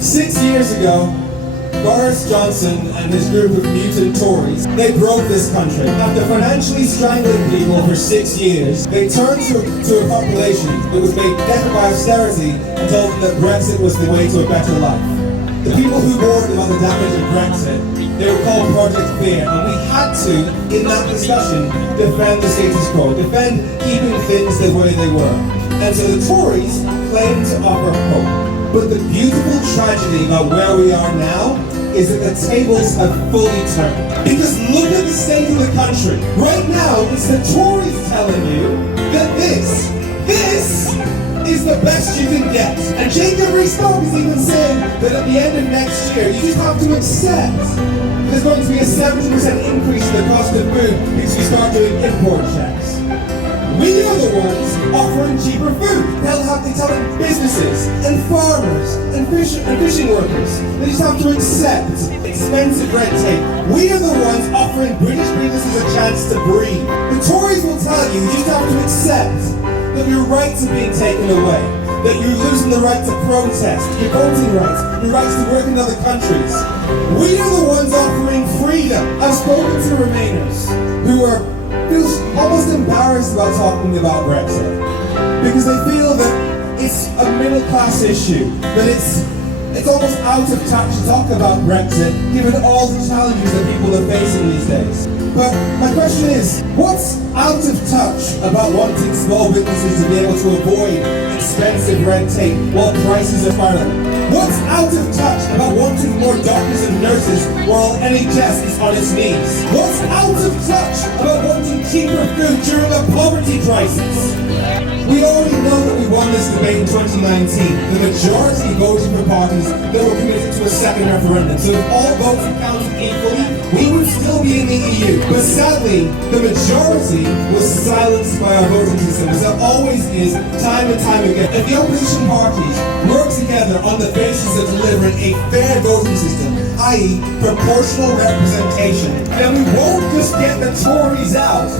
6 years ago, Boris Johnson and his group of mutant Tories, they broke this country. After financially strangling people for 6 years, they turned to a population that was made desperate by austerity and told them that Brexit was the way to a better life. The people who warned about the damage of Brexit, they were called Project Fear, and we had to, in that discussion, defend the status quo, defend keeping things the way they were. And so the Tories claimed to offer hope. But the beautiful tragedy about where we are now is that the tables have fully turned. Because look at the state of the country. Right now, it's the Tories telling you that this is the best you can get. And Jacob Rees-Mogg is even saying that at the end of next year, you just have to accept there's going to be a 70% increase in the cost of food because we start doing import checks. We are the ones offering cheaper food. They're telling businesses and farmers and fishing workers they just have to accept expensive red tape. We are the ones offering British businesses a chance to breathe. The Tories will tell you just have to accept that your rights are being taken away, that you're losing the right to protest, your voting rights, your rights to work in other countries. We are the ones offering freedom. I've spoken to Remainers who feel almost embarrassed about talking about Brexit because they feel that it's a middle class issue, that it's almost out of touch to talk about Brexit given all the challenges that people are facing these days. But my question is, what's out of touch about wanting small businesses to be able to avoid expensive red tape while prices are falling? What's out of touch about wanting more doctors and nurses while NHS is on its knees? What's out of touch about wanting cheaper food during a poverty crisis? We already know that we won this debate in 2019. The majority voted for parties that were committed to a second referendum. So if all votes were counted equally, we would still be in the EU. But sadly, the majority was silenced by our voting system, as it always is, time and time again. If the opposition parties work together on the basis of delivering a fair voting system, i.e. proportional representation, then we won't just get the Tories out.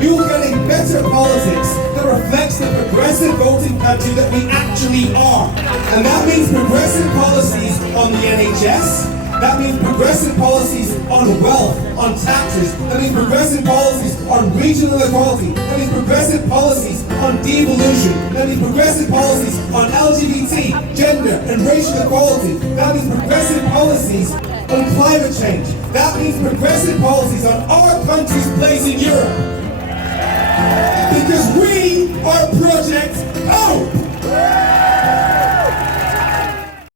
We will get a better politics that reflects the progressive voting country that we actually are. And that means progressive policies on the NHS, that means progressive policies on wealth, on taxes, that means progressive policies on regional equality, that means progressive policies on devolution, that means progressive policies on LGBT, gender and racial equality, that means progressive policies on climate change, that means progressive policies on our country's place in Europe. Because we are Project Hope!